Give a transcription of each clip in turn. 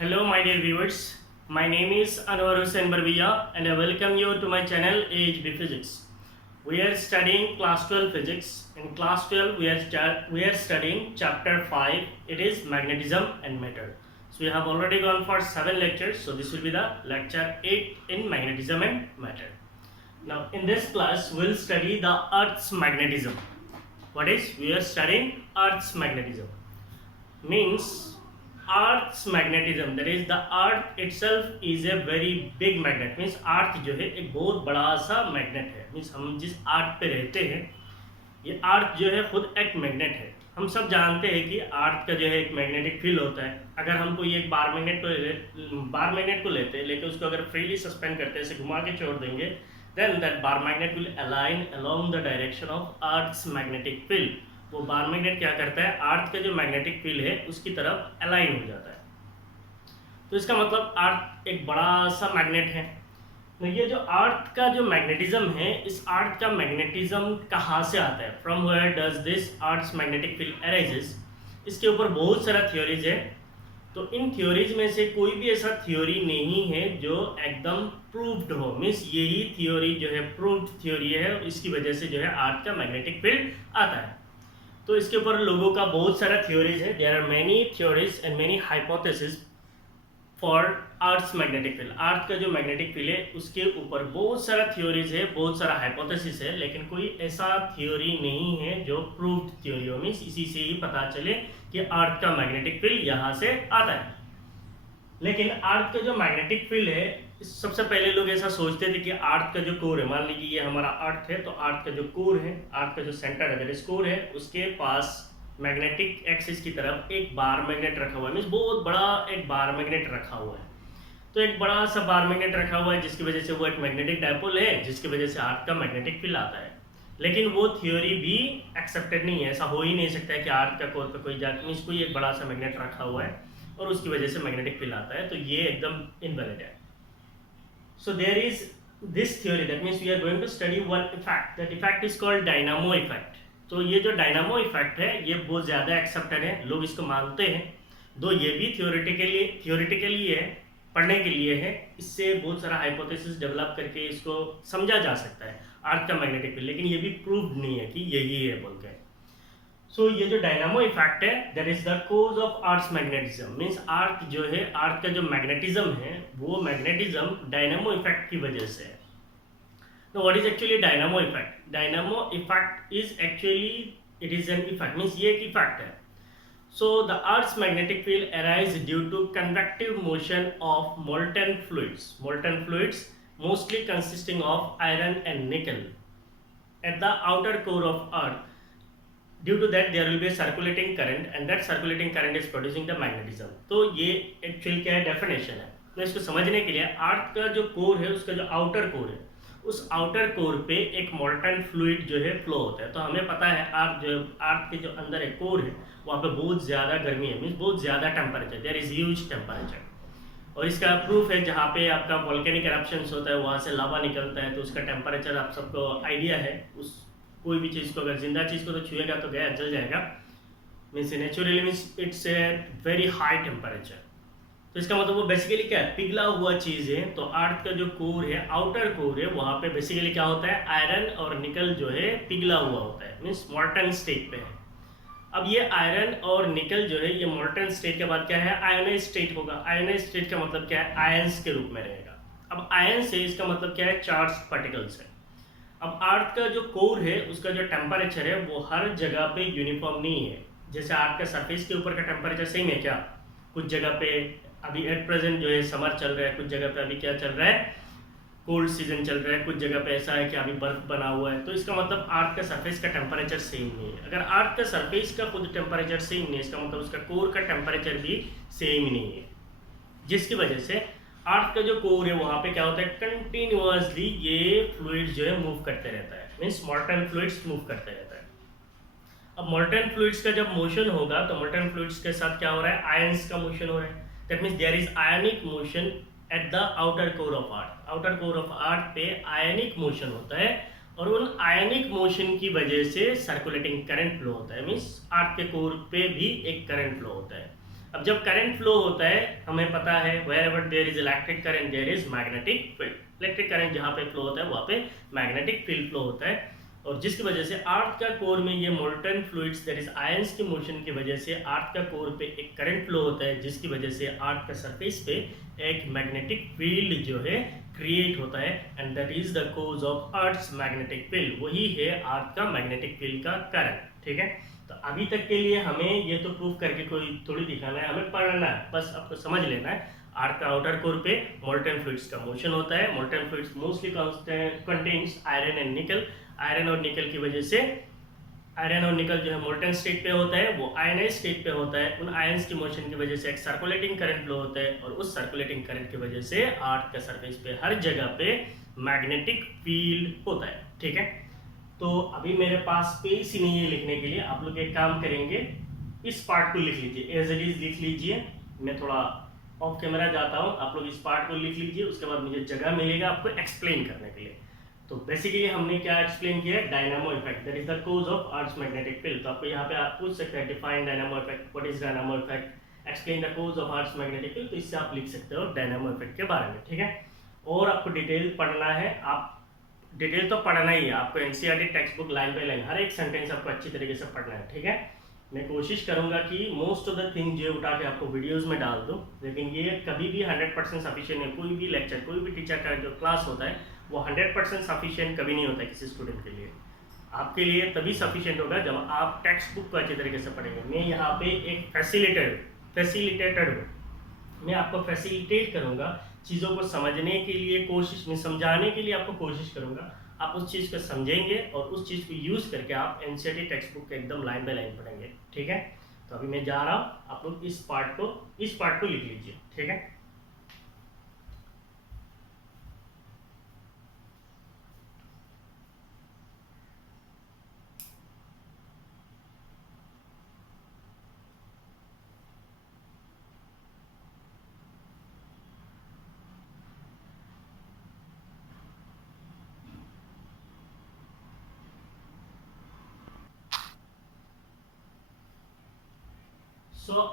Hello, my dear viewers. My name is Anwar Hussain Barbiya and I welcome you to my channel AHB Physics. We are studying class 12 physics. In class 12, we are studying chapter 5. It is magnetism and matter. So we have already gone for 7 lectures. So this will be the lecture 8 in magnetism and matter. Now in this class, we will study the Earth's magnetism. What is? We are studying Earth's magnetism. Means Earth's magnetism, that is the Earth itself is a very big magnet. Means Earth जो है एक बहुत बड़ा सा magnet है. Means हम जिस अर्थ पे रहते हैं ये अर्थ जो है खुद एक मैग्नेट है. हम सब जानते हैं कि अर्थ का जो है एक मैग्नेटिक फील्ड होता है. अगर हम कोई एक बार मैग्नेट को लेते हैं लेकिन उसको अगर फ्रीली सस्पेंड करते हैं, ऐसे घुमा के छोड़ देंगे, then that bar magnet will align along the direction of Earth's magnetic field. वो बार मैग्नेट क्या करता है, अर्थ का जो मैग्नेटिक फील्ड है उसकी तरफ अलाइन हो जाता है. तो इसका मतलब अर्थ एक बड़ा सा मैग्नेट है. तो ये जो अर्थ का जो मैग्नेटिज्म है, इस अर्थ का मैग्नेटिज्म कहाँ से आता है, from where does this earth's magnetic field arises. इसके ऊपर बहुत सारा थ्योरीज है. तो इन थ्योरीज में से कोई भी ऐसा थ्योरी नहीं है जो एकदम प्रूव्ड हो. मीन्स यही थ्योरी जो है प्रूव्ड थ्योरी है, इसकी वजह से जो है अर्थ का मैग्नेटिक फील्ड आता है. तो इसके ऊपर लोगों का बहुत सारा थ्योरीज है. There are many theories and many hypothesis for earth's magnetic field. Earth का जो मैग्नेटिक फील्ड है उसके ऊपर बहुत सारा थ्योरीज है, बहुत सारा हाइपोथेसिस है, लेकिन कोई ऐसा थ्योरी नहीं है जो प्रूव्ड थ्योरी हो. मीन्स इसी से ही पता चले कि अर्थ का मैग्नेटिक फील्ड यहाँ से आता है. लेकिन अर्थ का जो मैग्नेटिक फील्ड है, सबसे पहले लोग ऐसा सोचते थे कि अर्थ का जो कोर है, मान लीजिए ये हमारा अर्थ है, तो अर्थ का जो कोर है, अर्थ का जो सेंटर है, कोर है, उसके पास मैग्नेटिक एक्सिस की तरफ एक बार मैग्नेट रखा हुआ है. मीन्स बहुत बड़ा एक बार मैग्नेट रखा हुआ है. तो एक बड़ा सा बार मैग्नेट रखा हुआ है जिसकी वजह से वो एक मैग्नेटिक डायपोल है, जिसकी वजह से अर्थ का मैग्नेटिक फील्ड आता है. लेकिन वो थ्योरी भी एक्सेप्टेड नहीं है. ऐसा हो ही नहीं सकता है कि अर्थ का कोर पे कोई जाके मीन्स कोई एक बड़ा सा मैग्नेट रखा हुआ है और उसकी वजह से मैग्नेटिक फील्ड आता है. तो ये एकदम इनवैलिड है. So there is this theory, that means we are going to study one effect. That effect is called dynamo effect. तो ये जो डायनामो इफेक्ट है ये बहुत ज़्यादा एक्सेप्टेड है, लोग इसको मानते हैं. दो ये भी थियोरिटिकली है, पढ़ने के लिए है. इससे बहुत सारा हाइपोथेसिस डेवलप करके इसको समझा जा सकता है अर्थ का मैग्नेटिक फील्ड, लेकिन ये भी प्रूव्ड नहीं है कि यही है बोल के. सो ये जो डायनामो इफेक्ट है, that is the cause of earth's magnetism. Means earth जो है, अर्थ का जो मैग्नेटिज्म है वो मैग्नेटिज्म डायनामो इफेक्ट की वजह से है. तो what is actually dynamo effect? Dynamo effect is actually it is an effect. Means ये एक इफेक्ट है. So the earth's magnetic field arise due to convective motion of molten fluids mostly consisting of iron and nickel at the outer core of earth. Due to that there will be a circulating current and that circulating current is producing the magnetism. तो ये actual क्या है, definition है. तो इसको समझने के लिए अर्थ का जो कोर है, उसका जो आउटर कोर है, उस आउटर कोर पे एक मोल्टन फ्लूइड जो है फ्लो होता है. तो हमें पता है अर्थ के जो अंदर एक कोर है वहाँ पे बहुत ज़्यादा गर्मी है. मीन्स बहुत ज़्यादा temperature, there is huge temperature. और इसका प्रूफ है जहाँ पे आपका वोल्केनिक एरप्शंस होता है वहाँ से लावा निकलता है, तो उसका टेम्परेचर आप सबको आइडिया है. उस कोई भी चीज़ को, अगर जिंदा चीज़ को तो छुएगा तो गया जल जाएगा. Means naturally means it's a very high temperature. तो इसका मतलब वो बेसिकली क्या है, पिघला हुआ चीज़ है. तो अर्थ का जो कोर है, आउटर कोर है, वहाँ पे बेसिकली क्या होता है, आयरन और निकल जो है पिघला हुआ होता है. मीन्स मोल्टन स्टेट पे है. अब ये आयरन और निकल जो है ये मोल्टन स्टेट के बाद क्या है, आयोनाइज स्टेट होगा. आयोनाइज स्टेट का मतलब क्या है, आयंस के रूप में रहेगा. अब आयन से इसका मतलब क्या है, चार्ज पार्टिकल्स है. अब अर्थ का जो कोर है उसका जो टेम्परेचर है वो हर जगह पे यूनिफॉर्म नहीं है. जैसे अर्थ का सरफेस के ऊपर का टेम्परेचर सेम है क्या, कुछ जगह पे अभी एट प्रेजेंट जो है समर चल रहा है, कुछ जगह पे अभी क्या चल रहा है, कोल्ड सीजन चल रहा है, कुछ जगह पे ऐसा है कि अभी बर्फ बना हुआ है. तो इसका मतलब अर्थ का सरफेस का टेम्परेचर सेम नहीं है. अगर अर्थ का सरफेस का खुद टेम्परेचर सेम नहीं है, इसका मतलब उसका कोर का टेम्परेचर भी सेम ही नहीं है. जिसकी वजह से अर्थ का जो कोर है वहाँ पे क्या होता है, कंटिन्यूअसली ये फ्लूइड जो है मूव करते रहता है. मीन्स मोल्टन फ्लूइड्स मूव करते रहता है. अब मोल्टन फ्लूइड्स का जब मोशन होगा तो मोल्टन फ्लूइड्स के साथ क्या हो रहा है, आयंस का मोशन हो रहा है. That means there is ionic motion at the outer core of earth. Outer core of earth पे आयनिक मोशन होता है और उन आयनिक मोशन की वजह से सर्कुलेटिंग करंट फ्लो होता है. मीन्स अर्थ के कोर पे भी एक करंट फ्लो होता है. अब जब करंट फ्लो होता है, हमें पता है wherever there is electric current there is magnetic field। Electric current जहाँ पे फ्लो होता है वहाँ पे मैग्नेटिक फील्ड फ्लो होता है, और जिसकी वजह से अर्थ का कोर में ये molten fluids that is ions की मोशन की वजह से अर्थ का कोर पे एक करंट फ्लो होता है, जिसकी वजह से अर्थ का सरफेस पे एक मैग्नेटिक फील्ड जो है क्रिएट होता है, and that is the cause of earth's magnetic field. वही है अर्थ का मैग्नेटिक फील्ड का कारण। ठीक है, तो अभी तक के लिए हमें ये तो प्रूफ करके कोई थोड़ी दिखाना है, हमें पढ़ना है, बस आपको समझ लेना है। अर्थ का आउटर कोर पे मोल्टन फ्लूइड्स का मोशन होता है। Molten fluids mostly contains iron and निकल। आयरन और निकल की वजह से, आयरन और निकल जो है मोल्टन स्टेट पे होता है, वो आयनाइज स्टेट पे होता है। उन आयंस की मोशन की वजह से एक सर्कुलेटिंग करंट फ्लो होता है, और उस सर्कुलेटिंग करंट की वजह से अर्थ का सरफेस पे हर जगह पे मैग्नेटिक फील्ड होता है। ठीक है, तो अभी मेरे पास स्पेस ही नहीं है लिखने के लिए, आप लोग एक काम करेंगे, इस पार्ट को लिख लीजिए, एज इट इज लिख लीजिए। मैं थोड़ा ऑफ कैमरा जाता हूँ, आप लोग इस पार्ट को लिख लीजिए, उसके बाद मुझे जगह मिलेगा आपको एक्सप्लेन करने के लिए। तो बेसिकली हमने क्या एक्सप्लेन किया है, dynamo effect that is the cause of earth's magnetic field. तो आपको यहाँ पे आप पूछ सकते हैं define dynamo effect, what is dynamo effect, explain the cause of earth's magnetic field. तो इससे आप लिख सकते हो डायनामो इफेक्ट के बारे में। ठीक है, और आपको डिटेल पढ़ना है, आप डिटेल तो पढ़ना ही है, आपको NCERT text book line by line हर एक सेंटेंस आपको अच्छी तरीके से पढ़ना है। ठीक है, मैं कोशिश करूंगा कि मोस्ट ऑफ द थिंग जो उठा के आपको वीडियोस में डाल दूं, लेकिन ये कभी भी 100% सफिशिएंट है। कोई भी लेक्चर, कोई भी टीचर का जो क्लास होता है वो 100% सफिशिएंट कभी नहीं होता है किसी स्टूडेंट के लिए। आपके लिए तभी सफिशिएंट होगा जब आप टेक्स्ट बुक को अच्छे तरीके से पढ़ेंगे। मैं यहाँ पे एक फैसिलिटेटर हूँ, मैं आपको फैसिलिटेट करूँगा चीज़ों को समझने के लिए, कोशिश में समझाने के लिए आपको कोशिश करूँगा। आप उस चीज़ को समझेंगे और उस चीज़ को यूज़ करके आप एनसीईआरटी टेक्स्ट बुक एकदम लाइन बाय लाइन पढ़ेंगे। ठीक है, तो अभी मैं जा रहा हूँ, आप लोग इस पार्ट को लिख लीजिए। ठीक है,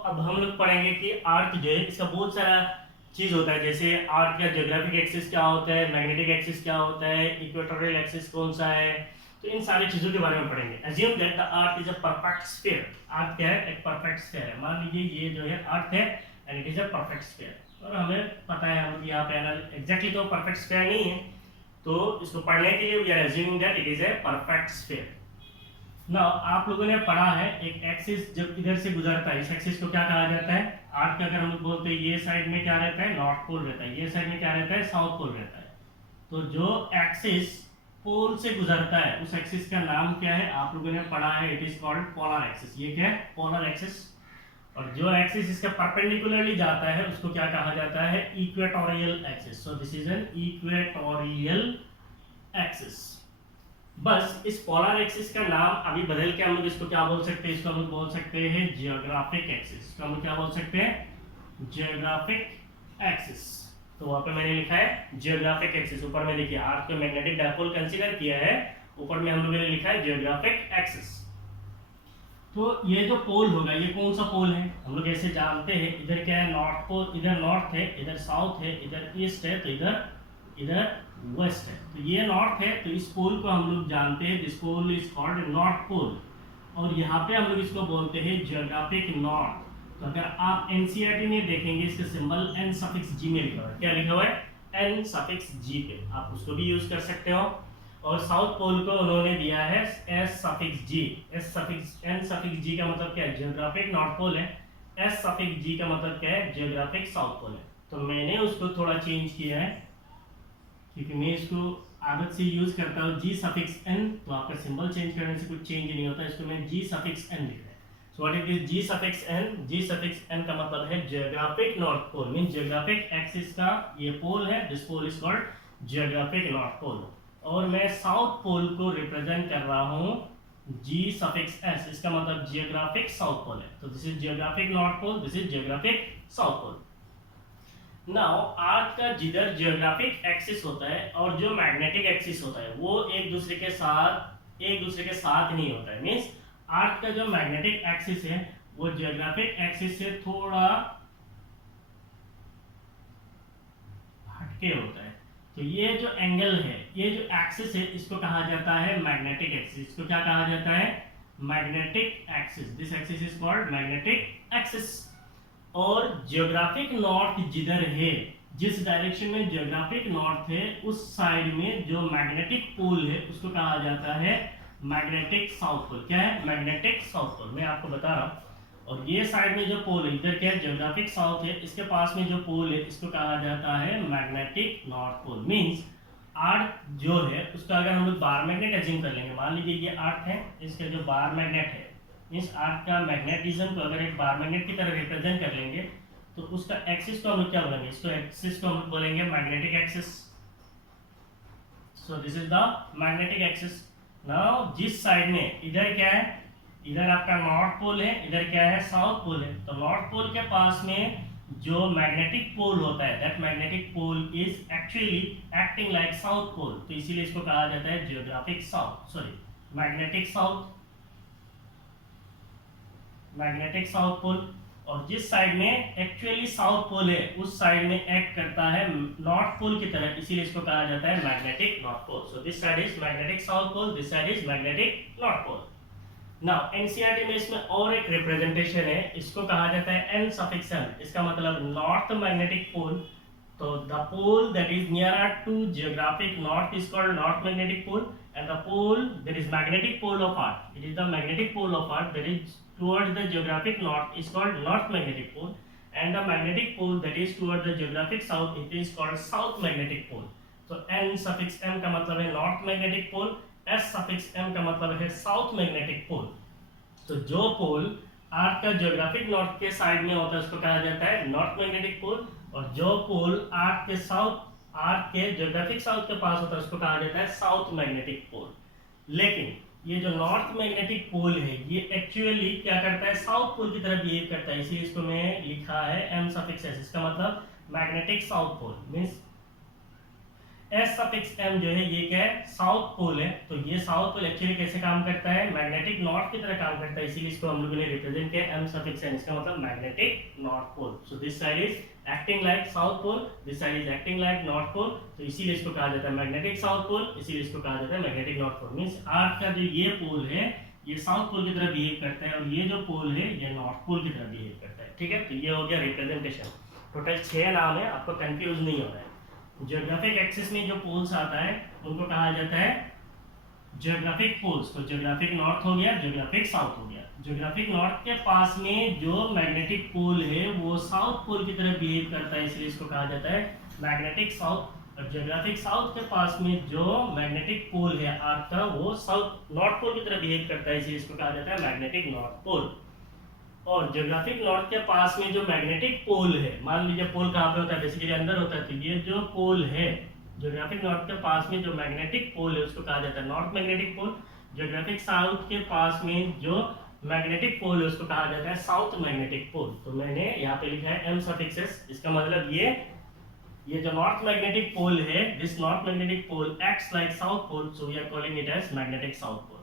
अब हम लोग पढ़ेंगे कि अर्थ जो है इसका बहुत सारा चीज होता है, जैसे अर्थ का ज्योग्राफिक एक्सिस क्या होता है, मैग्नेटिक एक्सिस क्या होता है, इक्वेटोरियल एक्सिस कौन सा है, तो इन सारी चीजों के बारे में पढ़ेंगे। Assume that the earth is a perfect sphere. Earth क्या है, एक परफेक्ट स्फीयर है। मान लीजिए ये जो है अर्थ है and it is a perfect sphere, और हमें पता है हम यहाँ पे एग्जैक्टली तो परफेक्ट स्फीयर नहीं है, तो इसको पढ़ने के लिए we are assuming that it is a perfect sphere. ना आप लोगों ने पढ़ा है एक एक्सिस जब इधर से गुजरता है, इस एक्सिस को क्या कहा जाता है, अर्थ का अगर हम लोग बोलते हैं ये साइड में क्या रहता है, नॉर्थ पोल रहता है, ये साइड में क्या रहता है, साउथ पोल रहता है। तो जो एक्सिस पोल से गुजरता है उस एक्सिस का नाम क्या है, आप लोगों ने पढ़ा है, it is called polar axis. ये क्या है, पोलर एक्सिस। और जो एक्सिस इसके परपेंडिकुलरली जाता है उसको क्या कहा जाता है, equatorial axis. So this is an equatorial axis. बस इस पोलर एक्सिस का नाम अभी बदल के हम लोग इसको क्या बोल सकते हैं, इसको हम लोग बोल सकते हैं जियोग्राफिक एक्सिस। इसको हम लोग क्या बोल सकते हैं, जियोग्राफिक एक्सिस। तो वहां पे मैंने लिखा है जियोग्राफिक एक्सिस, ऊपर में देखिए अर्थ को मैग्नेटिक डायपोल कंसीडर किया है, ऊपर में हम लोगों ने लिखा है जियोग्राफिक एक्सिस। तो ये जो पोल होगा, ये कौन सा पोल है, हम लोग ऐसे जानते हैं, इधर क्या है, नॉर्थ पोल, इधर नॉर्थ है, इधर साउथ है, इधर ईस्ट है, तो इधर वेस्ट है। तो ये नॉर्थ है, तो इस पोल को हम लोग जानते हैं, this pole is called north pole, और यहाँ पे हम लोग इसको बोलते हैं जियोग्राफिक नॉर्थ। तो अगर आप एनसीईआरटी में देखेंगे इसका सिंबल एन सफिक्स जी में लिखा हुआ है, क्या लिखा हुआ है, एन सफिक्स जी पे, आप उसको भी यूज कर सकते हो। और साउथ पोल को उन्होंने दिया है एस सफिक्स जी। एस सफिक्स एन सफिक्स जी का मतलब क्या है, जियोग्राफिक नॉर्थ पोल है, एस सफिक्स जी का मतलब क्या है, जियोग्राफिक साउथ पोल है। तो मैंने उसको थोड़ा चेंज किया है, क्योंकि मैं इसको आदत से यूज करता हूँ जी सफिक्स एन, तो आपका सिंबल चेंज करने से कुछ चेंज नहीं होता, इसको मैं जी सफिक्स एन लिख रहा है। So what is G suffix N, G suffix N का मतलब है geographic north pole, mean geographic axis का ये पोल है, this pole is called geographic north pole. और मैं साउथ पोल को रिप्रेजेंट कर रहा हूँ जी सफिक्स एस, इसका मतलब जियोग्राफिक साउथ पोल है। तो this is geographic north pole, this is geographic south pole. Now earth का जिधर जियोग्राफिक एक्सिस होता है और जो मैग्नेटिक एक्सिस होता है वो एक दूसरे के साथ नहीं होता है। मींस अर्थ का जो मैग्नेटिक एक्सिस है वो जियोग्राफिक एक्सिस से थोड़ा हटके होता है। तो ये जो एंगल है, ये जो एक्सिस है, इसको कहा जाता है मैग्नेटिक एक्सिस। इसको क्या कहा जाता है? Magnetic axis. This axis is called magnetic axis. और जियोग्राफिक नॉर्थ जिधर है, जिस डायरेक्शन में जियोग्राफिक नॉर्थ है, उस साइड में जो मैग्नेटिक पोल है उसको कहा जाता है मैग्नेटिक साउथ पोल। क्या है? Magnetic south pole. मैं आपको बता रहा हूँ। और ये साइड में जो पोल है, इधर क्या है? जियोग्राफिक साउथ है, इसके पास में जो पोल है इसको कहा जाता है मैग्नेटिक नॉर्थ पोल। मींस अर्थ जो है उसका अगर हम लोग बार मैग्नेट एज्यूम कर लेंगे, मान लीजिए ये अर्थ है, इसका जो बार मैग्नेट है, मींस अर्थ का मैग्नेटिज्म को अगर एक बार मैग्नेट की तरह रिप्रेजेंट कर लेंगे, तो उसका एक्सिस को हम लोग क्या बोलेंगे? इसको एक्सिस को हम लोग बोलेंगे magnetic axis. So this is the magnetic axis. Now जिस साइड में, इधर क्या है? इधर आपका नॉर्थ पोल है, इधर क्या है? साउथ पोल है। तो नॉर्थ पोल के पास में जो मैग्नेटिक पोल होता है, that magnetic pole is actually acting like south pole. तो इसीलिए इसको कहा जाता है geographic south, sorry magnetic south, magnetic south pole. और जिस साइड में एक्चुअली साउथ पोल है, उस साइड में एक्ट करता है नॉर्थ पोल की तरह, इसीलिए इसको कहा जाता है magnetic north pole. So this side is magnetic south pole, this side is magnetic north pole. Now NCERT में इसमें और एक रिप्रेजेंटेशन है, इसको कहा जाता है n सफिक्स m। इसका मतलब नॉर्थ मैग्नेटिक पोल। तो the pole that is nearer to geographic north is called north magnetic pole, and the pole that is magnetic pole of earth, it is the magnetic pole of earth that is towards the geographic north is called north magnetic pole, and the magnetic pole that is towards the geographic south, it is called south magnetic pole. So n suffix m का मतलब है north magnetic pole, s suffix m का मतलब है south magnetic pole. तो जो पोल अर्थ का geographic north के साइड में होता है उसको कहा जाता है नॉर्थ मैग्नेटिक पोल, और जो पोल अर्थ के जियोग्राफिक साउथ के पास होता है उसको कहा जाता है साउथ मैग्नेटिक पोल। लेकिन ये जो नॉर्थ मैग्नेटिक पोल है, ये एक्चुअली क्या करता है? साउथ पोल की तरह बिहेव करता है, इसीलिए इसको मैं लिखा है m सफिक्स s। इसका मतलब magnetic south pole. Means s suffix m जो है ये क्या है? साउथ पोल है। तो ये साउथ पोल एक्चुअली कैसे काम करता है? मैग्नेटिक नॉर्थ की तरह काम करता है, इसीलिए इसको हम लोगों ने रिप्रेजेंट किया m सफिक्स n। इसका मतलब magnetic north pole. So this side is acting like south pole, this side is acting like north pole. तो इसीलिए इसको कहा जाता है मैग्नेटिक साउथ पोल, इसीलिए इसको कहा जाता है मैग्नेटिक नॉर्थ पोल। मींस अर्थ का जो ये पोल है ये साउथ पोल की तरह बिहेव करता है, और ये जो पोल है ये नॉर्थ पोल की तरह बिहेव करता है। ठीक है, तो ये हो गया रिप्रेजेंटेशन। टोटल 6 नाम है, आपको कंफ्यूज नहीं हो रहा है। जियोग्राफिक एक्सिस में जो पोल्स आता है उनको कहा जाता है जियोग्राफिक पोल्स। तो जियोग्राफिक नॉर्थ हो गया, जियोग्राफिक साउथ हो गया। जियोग्राफिक नॉर्थ के पास में जो मैग्नेटिक पोल है वो साउथ पोल की तरह बिहेव करता है, इसलिए इसको कहा जाता है मैग्नेटिक साउथ। और जियोग्राफिक साउथ के पास में जो मैग्नेटिक पोल है अर्थ का, वो साउथ नॉर्थ पोल की तरह बिहेव करता है, इसलिए इसको कहा जाता है मैग्नेटिक नॉर्थ पोल। और जियोग्राफिक नॉर्थ के पास में जो मैग्नेटिक पोल है, मान लीजिए पोल कहाँ पे होता है? बेसिकली अंदर होता है। तो ये जो पोल है जियोग्राफिक नॉर्थ के पास में जो मैग्नेटिक पोल है उसको कहा जाता है north magnetic pole. Geographic south के पास में जो मैग्नेटिक पोल है उसको कहा जाता है साउथ मैग्नेटिक पोल। तो मैंने यहाँ पे लिखा है m सफिक्स s। इसका मतलब ये जो नॉर्थ मैग्नेटिक पोल है, this north magnetic pole acts like south pole, so we are calling it as magnetic south pole.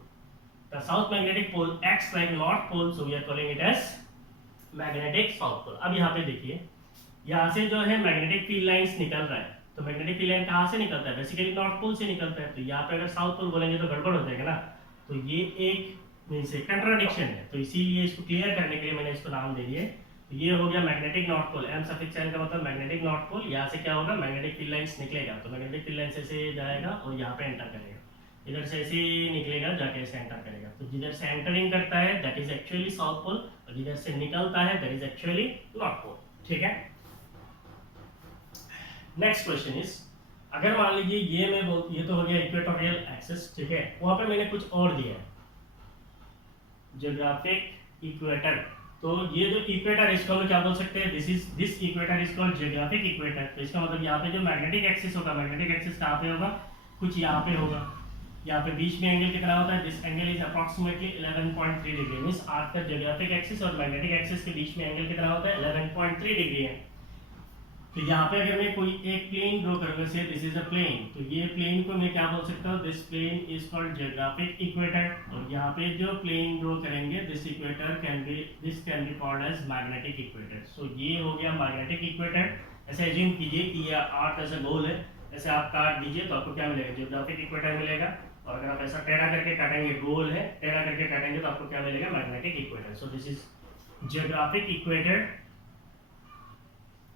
The south magnetic pole acts like north pole, so we are calling it as magnetic south pole. अब यहाँ पे देखिए, यहाँ से जो है magnetic field lines निकल रहा है। तो मैग्नेटिक फील्ड लाइन कहाँ से निकलता है? बेसिकली नॉर्थ पोल से निकलता है। तो यहाँ पे अगर साउथ पोल बोलेंगे तो गड़बड़ हो जाएगा ना। तो ये एक मींस कंट्राडिक्शन है, तो इसीलिए इसको क्लियर करने के लिए मैंने इसको नाम दे दिए। तो ये हो गया magnetic north pole, m suffix n का मतलब मैग्नेटिक नॉर्थ पोल। यहाँ से क्या होगा? मैग्नेटिक फील्ड लाइंस निकलेगा, तो मैग्नेटिक फील्ड लाइन से जाएगा और यहाँ पे एंटर करेगा, इधर से ऐसे निकलेगा जाके ऐसे एंटर करेगा। तो जिधर से एंटरिंग करता है that is actually south pole, और जिधर से निकलता है that is actually north pole. ठीक है, नेक्स्ट क्वेश्चन इज, अगर मान लीजिए ये तो हो गया इक्वेटोरियल एक्सिस। ठीक है, वहां पे मैंने कुछ और दिया है, जियोग्राफिक इक्वेटर। तो ये जो इक्वेटर है इसको हम क्या बोल सकते हैं? This equator is called geographic equator. तो इसका मतलब यहाँ पे जो मैग्नेटिक एक्सिस होगा, मैग्नेटिक एक्सिस कहाँ पे होगा? कुछ यहाँ पे होगा। यहाँ पे बीच में एंगल कितना होता है? This angle is approximately 11.3 degree. Means earth का जियोग्राफिक एक्सिस और मैग्नेटिक एक्सिस के बीच में एंगल कितना होता है? 11.3 डिग्री है। तो यहाँ पे अगर मैं कोई एक प्लेन ड्रॉ करूंगा, से दिस इज अ प्लेन, तो ये प्लेन को मैं क्या बोल सकता हूँ, this plane is called geographic equator. और यहाँ पे जो प्लेन ड्रॉ करेंगे this equator can be called as magnetic equator. So ये हो गया मैग्नेटिक इक्वेटर। ऐसे एज्यूम कीजिए कि ये आर्क ऐसा गोल है, ऐसे आप काट दीजिए तो आपको क्या मिलेगा, जियोग्राफिक इक्वेटर मिलेगा। और अगर आप ऐसा टेढ़ा करके काटेंगे, गोल है टेढ़ा करके काटेंगे तो आपको क्या मिलेगा, magnetic equator. So this is geographic equator.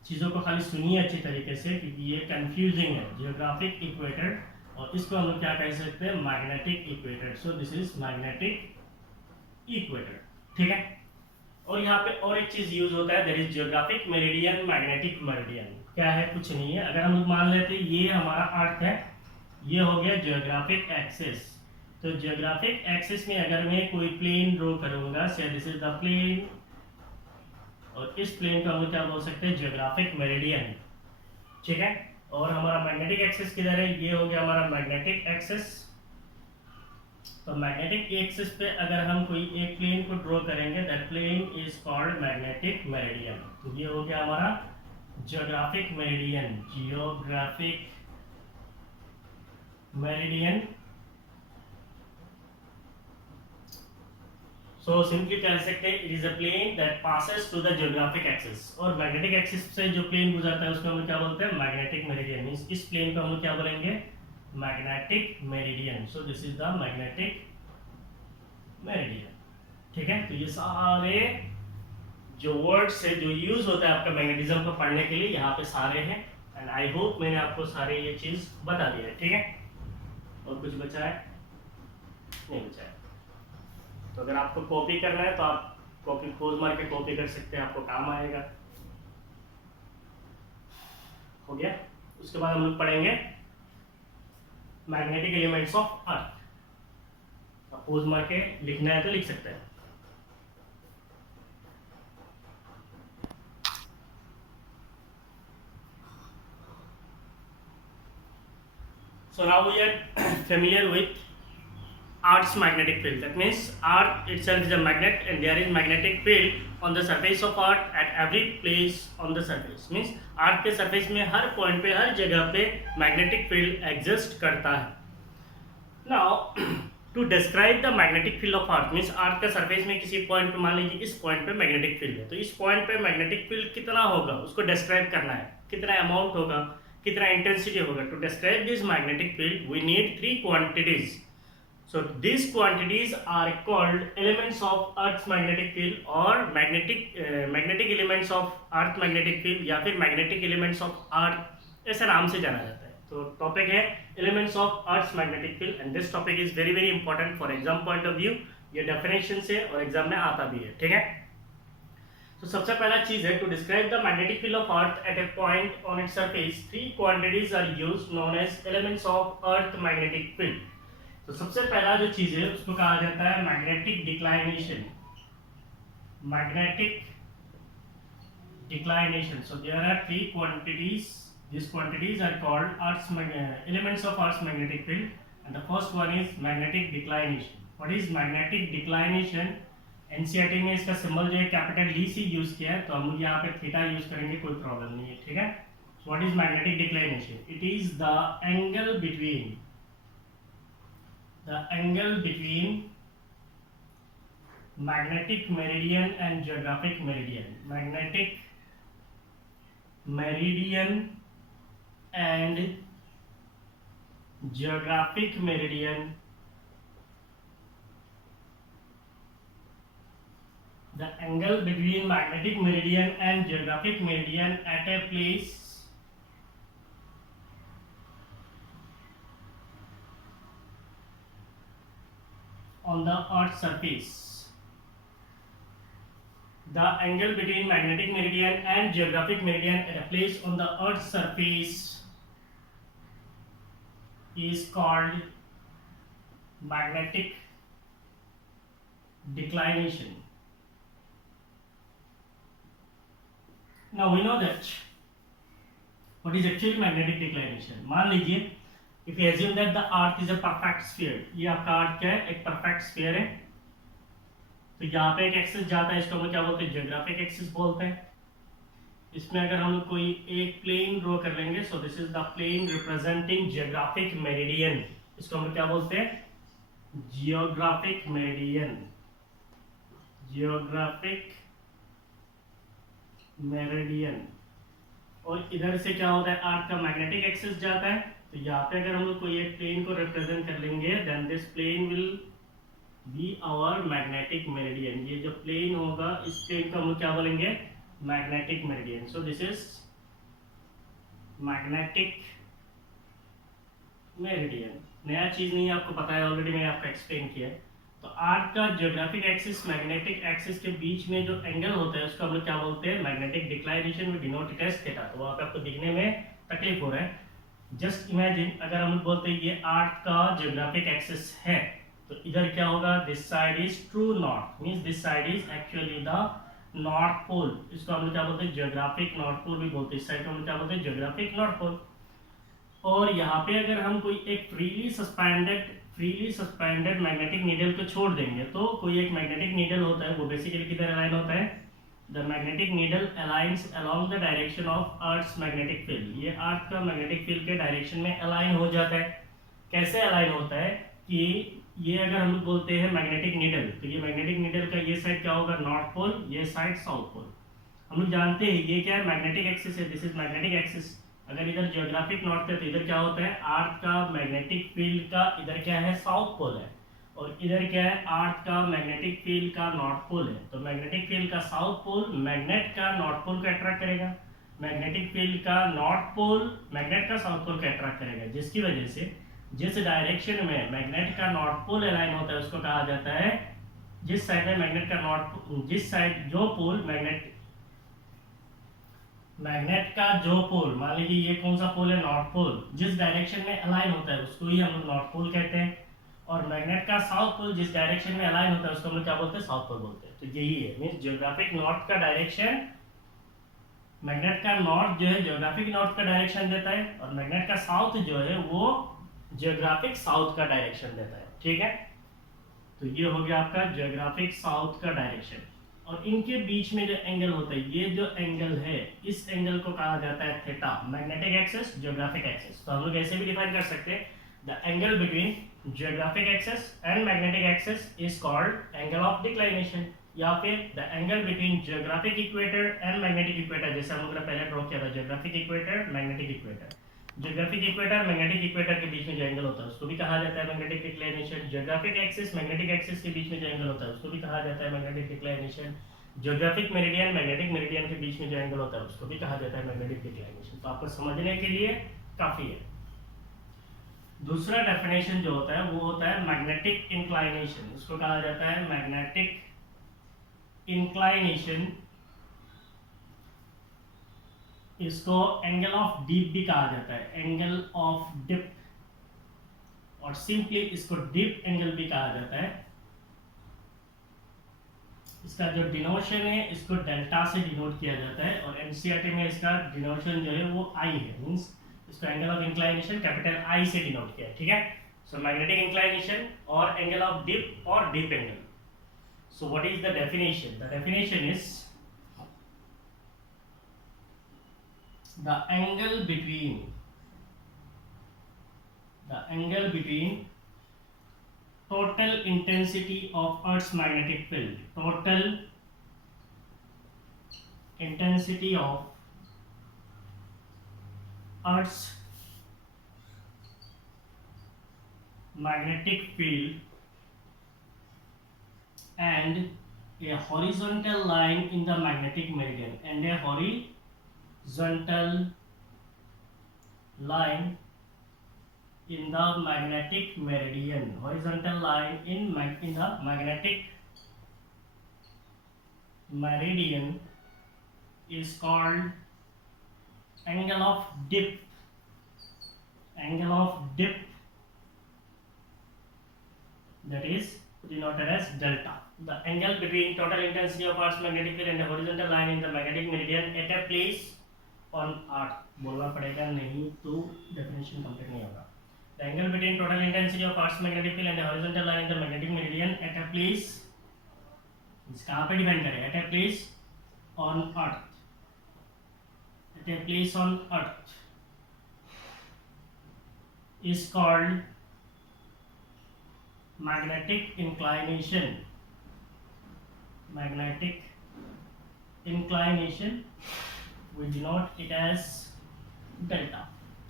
चीज़ों को खाली सुनिए अच्छी तरीके से क्योंकि ये कंफ्यूजिंग है। जियोग्राफिक इक्वेटर, और इसको हम लोग क्या कह सकते हैं, magnetic equator. So this is magnetic equator, ठीक है। और यहाँ पे और एक चीज यूज होता है, that is geographic meridian, magnetic meridian. क्या है, कुछ नहीं है। अगर हम लोग मान लेते हैं ये हमारा अर्थ है, ये हो गया जियोग्राफिक एक्सिस। तो जियोग्राफिक एक्सिस में अगर मैं कोई प्लेन ड्रॉ करूंगा, से दिस इज द प्लेन, और इस प्लेन को हम लोग क्या बोल सकते हैं, जियोग्राफिक मेरिडियन, ठीक है। और हमारा मैग्नेटिक एक्सिस किधर है, ये हो गया हमारा मैग्नेटिक एक्सिस। तो मैग्नेटिक एक्सिस पे अगर हम कोई एक प्लेन को ड्रॉ करेंगे, that plane is called magnetic meridian. तो ये हो गया हमारा geographic meridian, geographic meridian. So simply कह सकते हैं it is a plane that passes to the geographic axis. और मैग्नेटिक एक्सिस से जो प्लेन गुजरता है उसको हम क्या बोलते हैं, मैग्नेटिक मेरिडियन। मींस इस प्लेन को हम क्या बोलेंगे, magnetic meridian. So this is the magnetic meridian, ठीक है। तो ये सारे जो वर्ड्स है जो यूज होता है आपका मैग्नेटिज्म को पढ़ने के लिए, यहाँ पे सारे हैं। एंड आई होप मैंने आपको सारे ये चीज बता दिया है, ठीक है। और कुछ बचा है, नहीं बचा है। तो अगर आपको कॉपी करना है तो आप कॉपी पोज मार के कॉपी कर सकते हैं, आपको काम आएगा। हो गया। उसके बाद हम लोग पढ़ेंगे magnetic elements of earth. Pose मार के लिखना है तो लिख सकते हैं। So now we are familiar with Earth's magnetic field. That means Earth itself is a magnet, and there is magnetic field on the surface of Earth at every place on the surface. Means Earth के surface में हर point पे, हर जगह पे magnetic field exist करता है. Now to describe the magnetic field of Earth means Earth के surface में किसी point पे, मान लीजिए इस point पे magnetic field है, तो इस point पे magnetic field कितना होगा उसको describe करना है, कितना amount होगा, कितना intensity होगा. To describe this magnetic field we need three quantities. So these quantities are called elements of Earth's magnetic field or magnetic elements of Earth magnetic field या फिर magnetic elements of Earth ऐसे नाम से जाना जाता है. तो टॉपिक है elements of Earth's magnetic field and this topic is very very important for exam point of view. ये definition से और एग्जाम में आता भी है, ठीक है. तो सबसे पहला चीज है, to describe the magnetic field of Earth at a point on its surface, three quantities are used known as elements of Earth magnetic field. तो सबसे पहला जो चीज है उसको कहा जाता है magnetic declination. Magnetic declination. So there are three quantities. These quantities are called elements of Earth's magnetic field, and the first one is magnetic declination. What is magnetic declination? NCERT में इसका सिंबल जो है capital D से use किया है, तो हम लोग यहाँ पे थीटा यूज करेंगे, कोई प्रॉब्लम नहीं है, ठीक है. What is magnetic declination? It is the angle between magnetic meridian and geographic meridian. Magnetic meridian and geographic meridian. The angle between magnetic meridian and geographic meridian at a place on the Earth's surface. The angle between magnetic meridian and geographic meridian at a place on the Earth's surface is called magnetic declination. Now we know that what is actually magnetic declination. मान लीजिए if you assume that the earth is a perfect sphere, ये आपका अर्थ क्या है, एक perfect sphere है. तो यहाँ पे एक एक्सिस जाता है, इसको हम क्या बोलते हैं, जियोग्राफिक एक्सिस बोलते हैं. इसमें अगर हम लोग कोई एक प्लेन ड्रॉ कर लेंगे, so this is the plane representing geographic meridian. इसको हम लोग क्या बोलते हैं? Geographic meridian. Geographic meridian. और इधर से क्या होता है, अर्थ का मैग्नेटिक एक्सिस जाता है। तो यहाँ पे अगर हम लोग कोई एक प्लेन को रिप्रेजेंट कर लेंगे, then this plane will be our magnetic meridian. ये जो प्लेन होगा, इस प्लेन को हम लोग क्या बोलेंगे? Magnetic meridian. So this is magnetic meridian. नया चीज नहीं है, आपको पता है ऑलरेडी, मैंने आपको एक्सप्लेन किया है। तो अर्थ का जियोग्राफिक एक्सिस मैग्नेटिक एक्सिस के बीच में जो एंगल होता है उसको हम लोग क्या बोलते हैं? मैग्नेटिक डिक्लाइनेशन में डिनोटेड एज थीटा। तो वहाँ पे आपको दिखने में तकलीफ हो रहा है। जस्ट इमेजिन, अगर हम लोग बोलते हैं ये अर्थ का जियोग्राफिक एक्सिस है, तो इधर क्या होगा? This side is true north, means this side is actually the north pole. इसको हम लोग क्या बोलते हैं? जियोग्राफिक नॉर्थ पोल भी बोलते हैं। इस साइड को हम लोग क्या बोलते हैं? Geographic north pole. और यहाँ पे अगर हम कोई एक फ्रीली सस्पेंडेड मैग्नेटिक नीडल को छोड़ देंगे, तो कोई एक मैग्नेटिक नीडल होता है, वो बेसिकली किधर अलाइन होता है? The magnetic needle aligns along the direction of earth's magnetic field. ये अर्थ का मैग्नेटिक फील्ड के डायरेक्शन में अलाइन हो जाता है। कैसे अलाइन होता है कि ये अगर हम लोग बोलते हैं मैग्नेटिक नीडल, तो ये मैग्नेटिक नीडल का ये साइड क्या होगा? नॉर्थ पोल, ये साइड साउथ पोल। हम लोग जानते हैं ये क्या है? मैग्नेटिक एक्सिस है, दिस इज मैग्नेटिक एक्सिस। अगर इधर जियोग्राफिक नॉर्थ है, तो इधर क्या होता है? अर्थ का मैग्नेटिक फील्ड का इधर क्या है? साउथ पोल है। और इधर क्या है? अर्थ का मैग्नेटिक फील्ड का नॉर्थ पोल है। तो मैग्नेटिक फील्ड का साउथ पोल मैग्नेट का नॉर्थ पोल को अट्रैक्ट करेगा, मैग्नेटिक फील्ड का नॉर्थ पोल मैग्नेट का साउथ पोल को अट्रैक्ट करेगा, जिसकी वजह से जिस डायरेक्शन में मैग्नेट का नॉर्थ पोल अलाइन होता है उसको कहा जाता है, जिस साइड में मैग्नेट का जिस साइड जो पोल मैग्नेट का जो पोल, मान लीजिए ये कौन सा पोल है? North pole. जिस डायरेक्शन में अलाइन होता है उसको ही हम लोग नॉर्थ पोल कहते हैं। और मैग्नेट का साउथ पोल जिस डायरेक्शन में अलाइन होता है उसको हम लोग क्या बोलते हैं? साउथ पोल बोलते हैं। तो यही है, मींस जियोग्राफिक नॉर्थ का डायरेक्शन, मैग्नेट का नॉर्थ जो है जियोग्राफिक नॉर्थ का डायरेक्शन देता है, और मैग्नेट का साउथ जो है वो जियोग्राफिक साउथ का डायरेक्शन देता है। ठीक है, तो ये हो गया आपका जियोग्राफिक साउथ का डायरेक्शन। और इनके बीच में जो एंगल होता है, ये जो एंगल है, इस एंगल को कहा जाता है theta. Magnetic axis, geographic axis. तो हम लोग ऐसे भी डिफाइन कर सकते हैं, the angle between geographic axis and magnetic axis is called angle of declination, या फिर the angle between geographic equator and magnetic equator. जैसे हम लोग ने पहले ड्रॉ किया था, geographic equator, magnetic equator. Geographic equator magnetic equator के बीच में जो एंगल होता है उसको भी कहा जाता है magnetic declination. Geographic axis magnetic axis के बीच में जो एंगल होता है उसको भी कहा जाता है magnetic declination. Geographic meridian magnetic meridian के बीच में जो एंगल होता है उसको भी कहा जाता है मैग्नेटिक डिक्लाइनेशन। तो आपको समझने के लिए काफी है। दूसरा डेफिनेशन जो होता है वो होता है मैग्नेटिक इंक्लाइनेशन। इसको कहा जाता है मैग्नेटिक इंक्लाइनेशन। इसको एंगल ऑफ डिप भी कहा जाता है, एंगल ऑफ डिप, और सिंपली इसको डिप एंगल भी कहा जाता है। इसका जो डिनोशन है इसको डेल्टा से डिनोट किया जाता है, और एनसीईआरटी में इसका डिनोशन जो है वो आई है, मींस इसको angle of inclination capital I से डिनोट किया है। ठीक है, सो मैग्नेटिक इंक्लाइनेशन और एंगल ऑफ डिप और dip angle. So what is the definition? The definition is the angle between total intensity of Earth's magnetic field, total intensity of Earth's magnetic field and a horizontal line in the magnetic meridian, and a horizontal line in the magnetic meridian. Horizontal line in the magnetic meridian is called angle of dip. Angle of dip, that is denoted as delta. The angle between total intensity of Earth's magnetic field and the horizontal line in the magnetic meridian at a place on Earth. बोलना पड़ेगा, नहीं तो definition complete नहीं होगा। The angle between total intensity of Earth's magnetic field and the horizontal line in the magnetic meridian at a place, कहाँ पे define करें? At a place on Earth. at a place on earth is called magnetic inclination. Magnetic inclination we denote it as delta.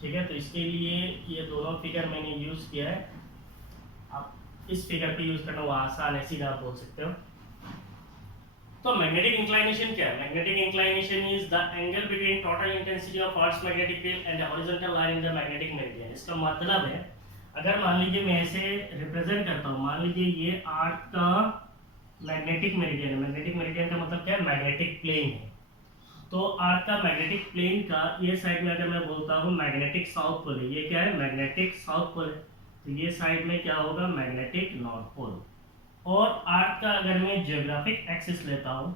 ठीक है, तो इसके लिए ये दोनों फिगर मैंने यूज किया है. आप इस फिगर पे यूज करना वो आसान है, सीधा आप बोल सकते हो. तो मैग्नेटिक इंक्लाइनेशन क्या है? Magnetic inclination is the angle between total intensity of earth magnetic field and the horizontal line in the magnetic meridian. इसका मतलब है, अगर मान लीजिए मैं ऐसे रिप्रेजेंट करता हूँ, मान लीजिए ये अर्थ का मैग्नेटिक मेरिडियन है. मैग्नेटिक मेरिडियन का मतलब क्या है? मैग्नेटिक प्लेन है. तो अर्थ का मैग्नेटिक प्लेन का ये साइड में अगर मैं बोलता हूँ मैग्नेटिक साउथ पोल है, ये क्या है? मैग्नेटिक साउथ पोल है. तो ये साइड में क्या होगा? Magnetic north pole. और अर्थ का अगर मैं जियोग्राफिक एक्सिस लेता हूँ,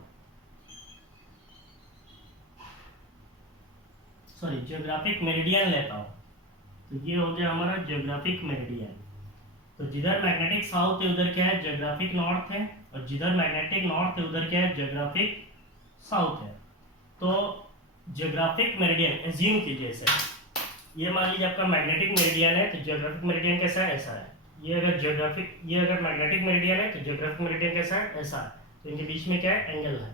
सॉरी जियोग्राफिक मेरिडियन लेता हूँ, तो ये हो गया हमारा जियोग्राफिक मेरिडियन. तो जिधर मैग्नेटिक साउथ है उधर क्या है? जियोग्राफिक नॉर्थ है. और जिधर मैग्नेटिक नॉर्थ है उधर क्या है? जियोग्राफिक साउथ है. तो जियोग्राफिक मेरिडियन एज्यूम कीजिए सर, ये मान लीजिए आपका मैग्नेटिक मेरिडियन है, तो जियोग्राफिक मेरिडियन कैसा है? ऐसा है. ये अगर मैग्नेटिक मेरिडियन है तो जियोग्राफिक मेरिडियन कैसा है? ऐसा है. तो इनके बीच में क्या है? एंगल है.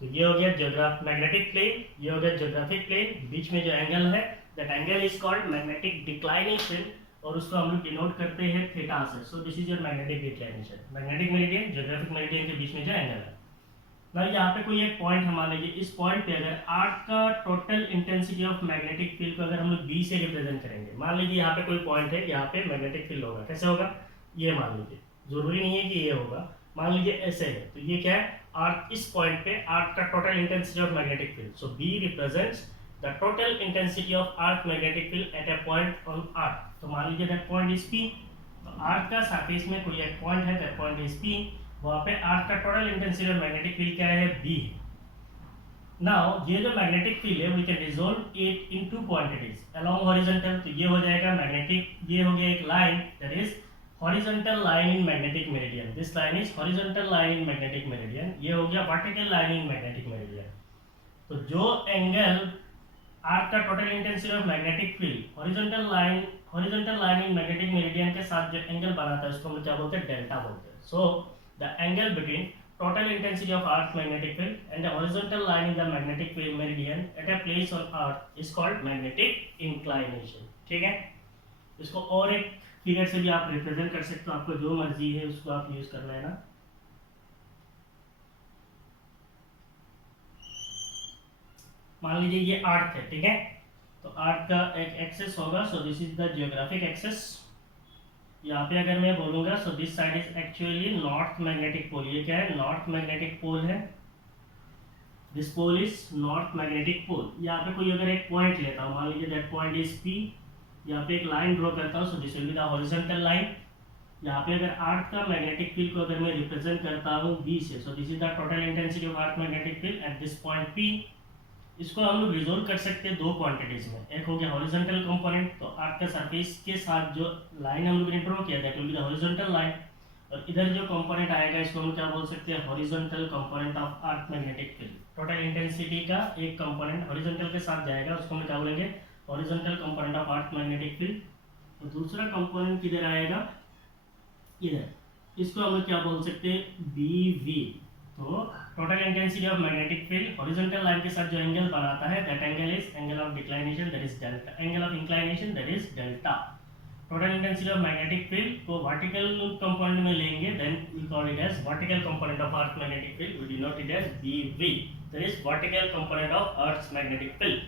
तो ये हो गया मैग्नेटिक प्लेन, ये हो गया जियोग्राफिक प्लेन. बीच में जो एंगल है that angle is called magnetic declination, और उसको हम लोग डिनोट करते हैं थीटा से. सो this is your magnetic declination. Magnetic meridian geographic meridian के बीच में जो एंगल है. भाई यहाँ पे कोई एक पॉइंट हम मान लीजिए, इस पॉइंट पे अगर अर्थ का total intensity of magnetic field को अगर हम लोग बी से रिप्रेजेंट करेंगे, मान लीजिए यहाँ पे कोई पॉइंट है, यहाँ पे मैग्नेटिक फील्ड होगा. कैसे होगा? ये मान लीजिए, जरूरी नहीं है कि ये होगा, मान लीजिए ऐसे है. तो ये क्या है? अर्थ, इस पॉइंट पे अर्थ का total intensity of magnetic field. So B represents the total intensity of earth magnetic field at a point on earth. तो मान लीजिए दैट पॉइंट इज पी. तो अर्थ का सरफेस में कोई एक पॉइंट है, दैट पॉइंट इज पी. वहाँ पे अर्थ का total intensity of magnetic field क्या है? बी. नाउ ये जो मैग्नेटिक फील्ड है we can resolve it in two quantities along horizontal. तो ये हो जाएगा मैग्नेटिक, ये हो गया एक line that is horizontal line in magnetic meridian. This line is horizontal line in magnetic meridian. ये हो गया vertical line in magnetic meridian. तो जो एंगल अर्थ का total intensity of magnetic field horizontal line in magnetic meridian के साथ जो angle बनाता है उसको हम क्या बोलते हैं? डेल्टा बोलते हैं. सो the angle between total intensity of earth magnetic field and the horizontal line in the magnetic field meridian at a place on earth is called magnetic inclination. ठीक है, इसको और एक फिगर से भी आप रिप्रेजेंट कर सकते हो, आपको जो मर्जी है उसको आप यूज कर लेना. मान लीजिए ये अर्थ है, ठीक है. तो अर्थ का एक एक्सिस होगा, so this is the geographic axis. यहाँ पे अगर मैं बोलूँगा so this side is actually north magnetic pole. ये क्या है? नॉर्थ मैग्नेटिक पोल है. This pole is north magnetic pole. यहाँ पे कोई अगर एक पॉइंट लेता हूँ, मान लीजिए दैट पॉइंट इज पी. यहाँ पे एक लाइन ड्रॉ करता हूँ, so this will be the horizontal line. यहाँ पे अगर अर्थ का मैग्नेटिक फील्ड को अगर मैं रिप्रेजेंट करता हूँ बी से, सो this is the total intensity of earth magnetic field at this point P. इसको हम लोग रिजोल्व कर सकते हैं दो क्वांटिटीज में. एक हो गया हॉरिजॉन्टल कंपोनेंट, तो अर्थ का सरफेस के साथ जो लाइन हम लोग ने ड्रॉ किया that will be the horizontal line. और इधर जो कंपोनेंट आएगा इसको हम क्या बोल सकते हैं? Horizontal component of earth magnetic field. Total intensity का एक कंपोनेंट हॉरिजॉन्टल के साथ जाएगा, उसको हम क्या बोलेंगे? Horizontal component of earth magnetic field. और दूसरा कंपोनेंट किधर आएगा? इधर. इसको हम लोग क्या बोल सकते हैं? B V. तो total intensity of magnetic field horizontal line के साथ जो एंगल बनाता है that angle is angle of declination, that is delta. Angle of inclination that is delta. Total intensity of magnetic field को वर्टिकल कंपोनेंट में लेंगे, then we call it as vertical component of earth magnetic field. We denote it as BV, that is vertical component of earth magnetic field.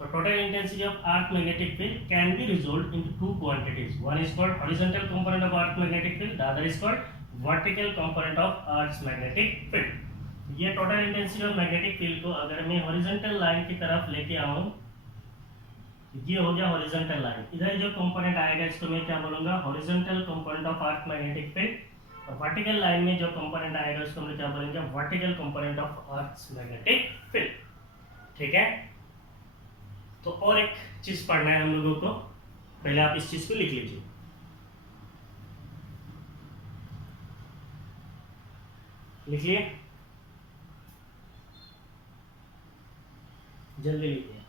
So total intensity of earth magnetic field can be resolved into two quantities. One is called horizontal component of earth magnetic field, the other is called vertical component of earth's magnetic field. ये total intensity of magnetic field को अगर मैं horizontal line की तरफ लेके आऊँ, ये हो गया हॉरिजॉन्टल लाइन. इधर जो कंपोनेंट आएगा इसको मैं क्या बोलूँगा? Horizontal component of earth magnetic field. और वर्टिकल लाइन में जो कंपोनेंट आएगा उसको हम क्या बोलेंगे? Vertical component of earth magnetic field. ठीक है, तो और एक चीज पढ़ना है हम लोगों को. पहले आप इस चीज को लिख लीजिए. लिखिए, जल्दी लिखिए.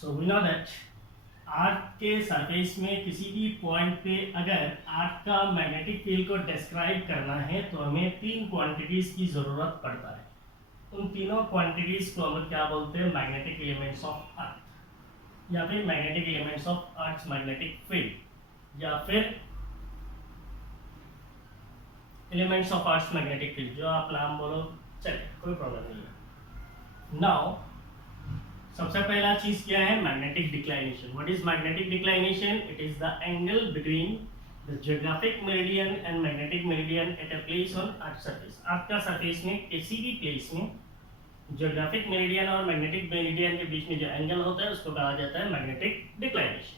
So we know that earth के सरफेस में किसी भी पॉइंट पे अगर अर्थ का मैग्नेटिक फील्ड को डिस्क्राइब करना है तो हमें 3 क्वांटिटीज की ज़रूरत पड़ता है। उन तीनों क्वांटिटीज को हम क्या बोलते हैं? मैग्नेटिक एलिमेंट्स ऑफ अर्थ, या फिर magnetic elements of earth magnetic field, या फिर elements of earth magnetic field, जो आप नाम बोलो चलिए, कोई प्रॉब्लम नहीं है। नाउ सबसे पहला चीज क्या है? Magnetic declination. What is magnetic declination? It is the angle between the geographic meridian and magnetic meridian at a place on earth surface. Earth का सरफेस में किसी भी प्लेस में जियोग्राफिक मेरिडियन और मैग्नेटिक मेरिडियन के बीच में जो एंगल होता है उसको कहा जाता है मैग्नेटिक डिक्लाइनेशन।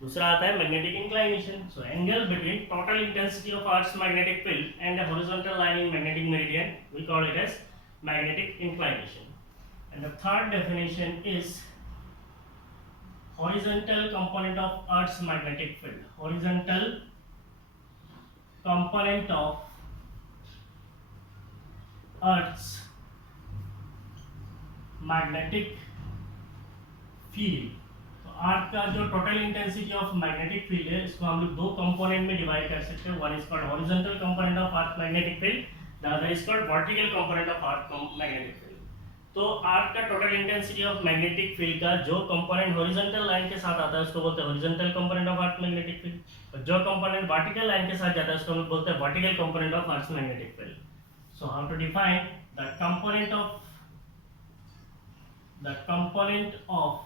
दूसरा आता है magnetic inclination. So angle between total intensity of earth magnetic field and the horizontal line in magnetic meridian, we call it as magnetic inclination. And the third definition is horizontal component of Earth's magnetic field. Horizontal component of Earth's magnetic field. तो अर्थ का जो total intensity of magnetic field है इसको हम लोग 2 component में divide कर सकते हैं। One is called horizontal component of earth magnetic field, the other is called vertical component of earth magnetic field. तो अर्थ का total intensity of magnetic field का जो कंपोनेंट हॉरिजॉन्टल लाइन के साथ आता है उसको बोलते हैं horizontal component of earth magnetic field, और जो कंपोनेंट वर्टिकल लाइन के साथ जाता है उसको हम बोलते हैं vertical component of earth magnetic field. So how to define the component of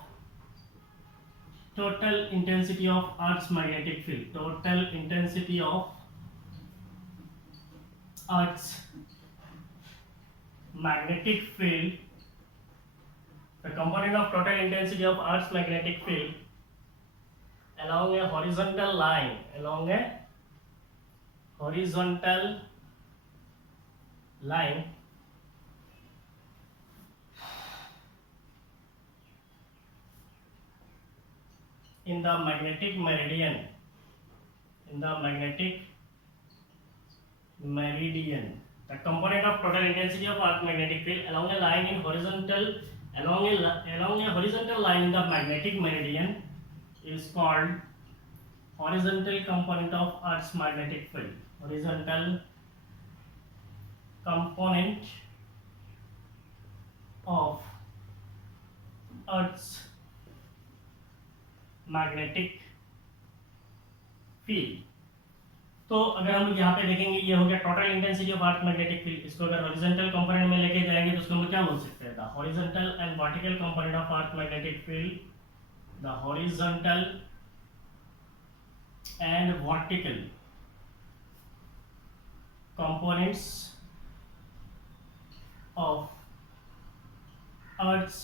total intensity of Earth's magnetic field. Total intensity of Earth's magnetic field. The component of total intensity of Earth's magnetic field along a horizontal line. Along a horizontal line in the magnetic meridian, the component of total intensity of earth magnetic field along a line in horizontal along a horizontal line in the magnetic meridian is called horizontal component of earth's magnetic field. Horizontal component of earth's magnetic field. तो अगर हम यहाँ पे देखेंगे ये हो गया total intensity of earth magnetic field. इसको अगर हॉरिजॉन्टल कंपोनेंट में लेके जाएंगे तो उसको हम क्या बोल सकते हैं? The horizontal and vertical component of earth magnetic field, the horizontal and vertical components of earth's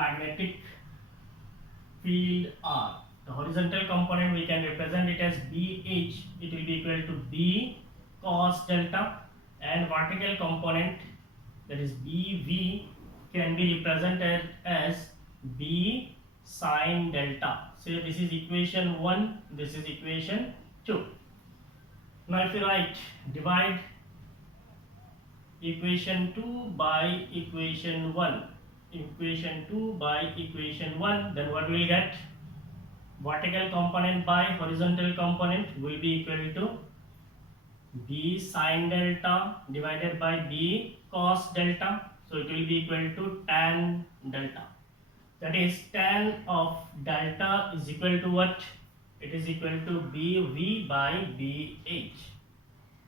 magnetic field are. The horizontal component we can represent it as BH, it will be equal to B cos delta, and vertical component that is BV can be represented as B sin delta. So this is equation 1, this is equation 2. Now if you write divide equation 2 by equation 1, equation 2 by equation 1, then what we will get? Vertical component by horizontal component will be equal to B sin delta divided by B cos delta, so it will be equal to tan delta. That is tan of delta is equal to what? It is equal to BV by BH.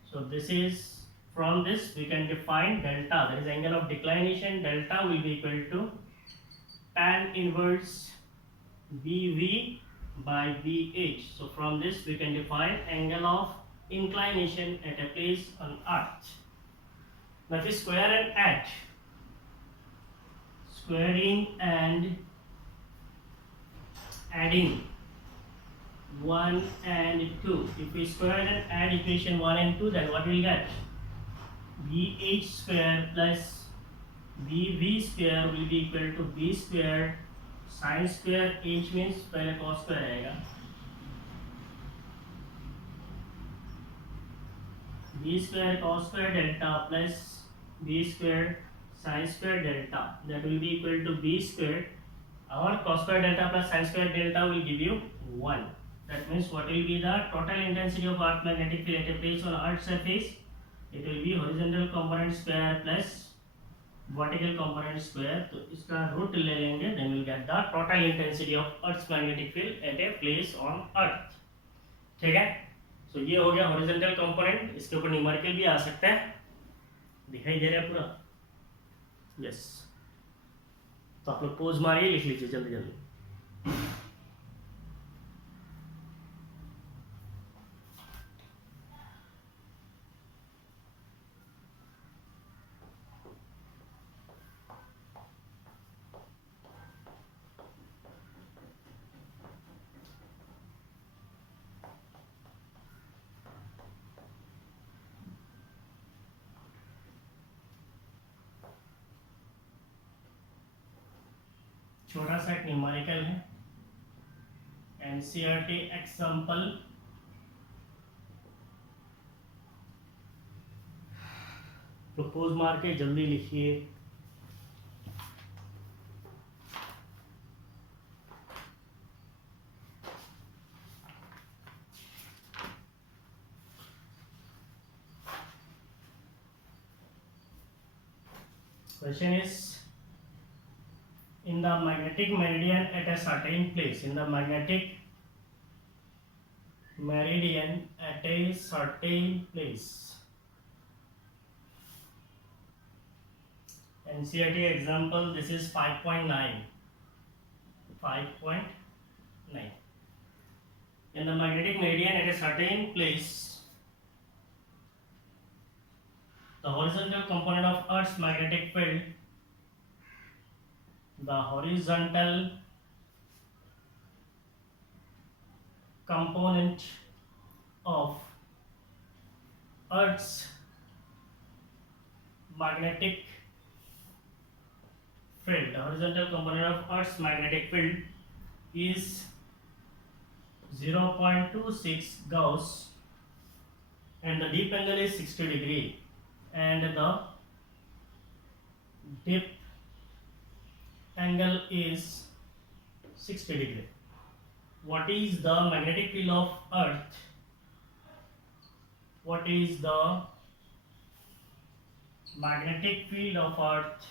So this is, from this we can define delta, that is angle of declination. Delta will be equal to tan inverse BV by BH. So from this we can define angle of inclination at a place on earth. Now if we square and add, squaring and adding 1 and 2, if we square and add equation 1 and 2, then what will we get? BH square plus BV square will be equal to B square sin square H means पहले cos square आएगा, B square cos square delta plus B square sin square delta, that will be equal to b squared, or cos square delta plus sin square delta will give you 1. That means what will be the total intensity of earth magnetic field at a place on earth surface? It will be horizontal component square plus vertical component square, तो इसका root ले लेंगे, then will get the total intensity of earth's magnetic field at a place on earth. ठीक है, सो ये हो गया horizontal component. इसके ऊपर न्यूमेरिकल भी आ सकता है, दिखाई दे रहा है पूरा. यस, तो आप लोग पोज मारिए, लिख लीजिए जल्दी जल्दी. छोटा सा एक न्यूमेरिकल है, एनसीईआरटी एग्जांपल. प्रपोज मार के जल्दी लिखिए. Question is, in the magnetic meridian at a certain place, in the magnetic meridian at a certain place, NCERT example, this is 5.9. In the magnetic meridian at a certain place, the horizontal component of Earth's magnetic field, the horizontal component of Earth's magnetic field, the horizontal component of Earth's magnetic field is 0.26 Gauss, and the deep angle is 60 degree, and the dip angle is 60 degree. What is the magnetic field of Earth? What is the magnetic field of Earth?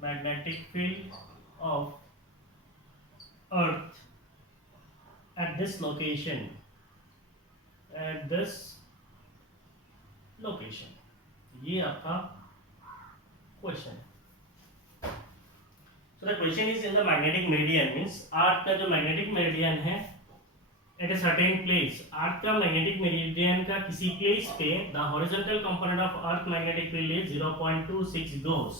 Magnetic field of Earth at this location. At this location. ये आपका question. So the question is, in the magnetic meridian, means earth का जो magnetic meridian है at a certain place, earth का magnetic meridian का किसी place पे the horizontal component of earth magnetic field is 0.26 gauss.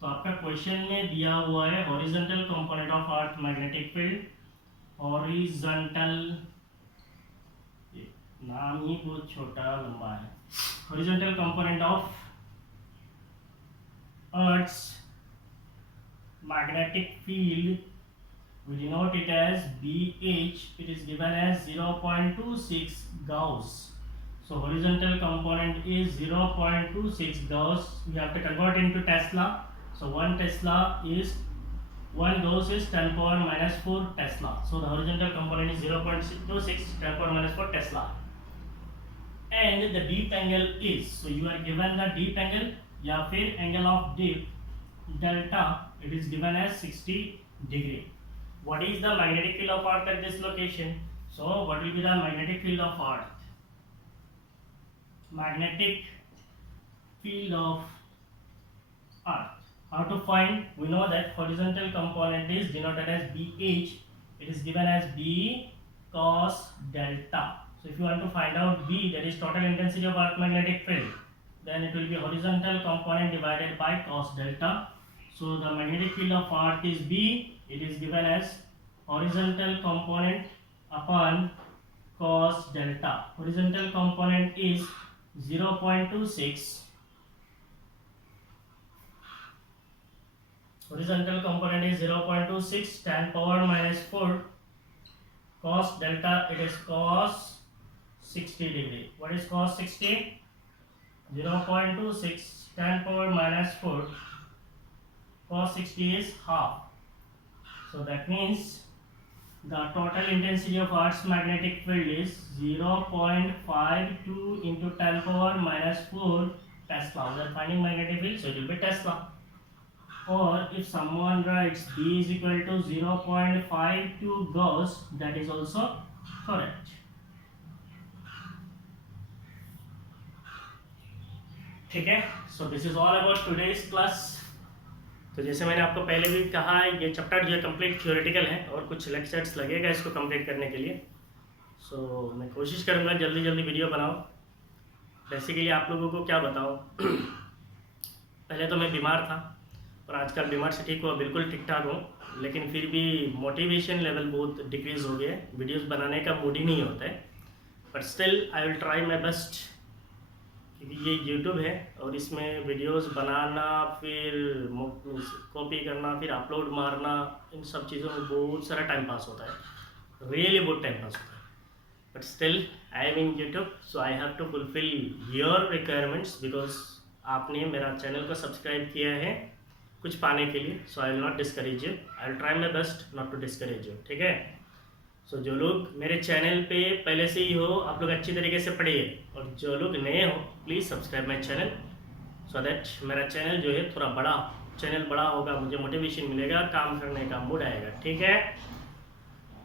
तो आपका क्वेश्चन में दिया हुआ है horizontal component of earth magnetic field, horizontal, नाम ही बहुत छोटा लंबा है, horizontal component of earth's magnetic field, we denote it as BH. It is given as 0.26 Gauss. So horizontal component is 0.26 Gauss. We have to convert into Tesla. So 1 Tesla is 1 Gauss is 10 power minus 4 Tesla. So the horizontal component is 0.26 10 power minus 4 Tesla. And the deep angle is, so you are given the deep angle या फिर angle of dip delta, it is given as 60 degree. What is the magnetic field of Earth at this location? So what will be the magnetic field of Earth? Magnetic field of Earth. How to find? We know that horizontal component is denoted as BH. It is given as B cos delta. So if you want to find out B, that is total intensity of Earth magnetic field, then it will be horizontal component divided by cos delta. So the magnetic field of Earth is B. It is given as horizontal component upon cos delta. Horizontal component is 0.26. Horizontal component is 0.26 10 power minus 4. Cos delta, it is cos 60 degree. What is cos 60? 0.26 10 power minus 4 cos 60 is half. So that means the total intensity of Earth's magnetic field is 0.52 into 10 power minus 4 Tesla. We are finding magnetic field, so it will be Tesla. Or if someone writes B is equal to 0.52 Gauss, that is also correct. ठीक है, सो this is all about today's class. तो जैसे मैंने आपको पहले भी कहा है, ये चैप्टर जो है कंप्लीट थ्योरेटिकल है और कुछ लेक्चर्स लगेगा इसको कंप्लीट करने के लिए। सो मैं कोशिश करूँगा जल्दी जल्दी वीडियो बनाऊँ। बेसिकली आप लोगों को क्या बताऊँ पहले तो मैं बीमार था और आजकल बीमार से ठीक हुआ, बिल्कुल ठीक ठाक हूँ, लेकिन फिर भी मोटिवेशन लेवल बहुत डिक्रीज़ हो गया है, वीडियोज़ बनाने का मूड ही नहीं होता है। But still I will try my best, क्योंकि ये यूट्यूब है और इसमें वीडियोस बनाना, फिर कॉपी करना, फिर अपलोड मारना, इन सब चीज़ों में बहुत सारा टाइम पास होता है, रियली बहुत टाइम पास होता है। But still I am in YouTube, so I have to fulfil your requirements, because आपने मेरा चैनल को सब्सक्राइब किया है कुछ पाने के लिए। So I will not discourage you, I will try my best not to discourage you, ठीक है। सो जो लोग मेरे चैनल पे पहले से ही हो, आप लोग अच्छी तरीके से पढ़िए, और जो लोग नए हो please subscribe my channel, so that मेरा चैनल जो है थोड़ा बड़ा, चैनल बड़ा होगा, मुझे मोटिवेशन मिलेगा, काम करने का मूड आएगा, ठीक है।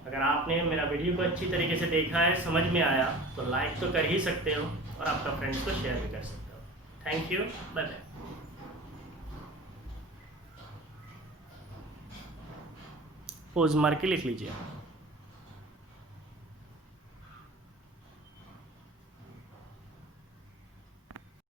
अगर आपने मेरा वीडियो को अच्छी तरीके से देखा है, समझ में आया, तो लाइक तो कर ही सकते हो और आपका फ्रेंड्स को शेयर भी कर सकते हो। Thank you, bye bye. Pose मार के लिख लीजिए।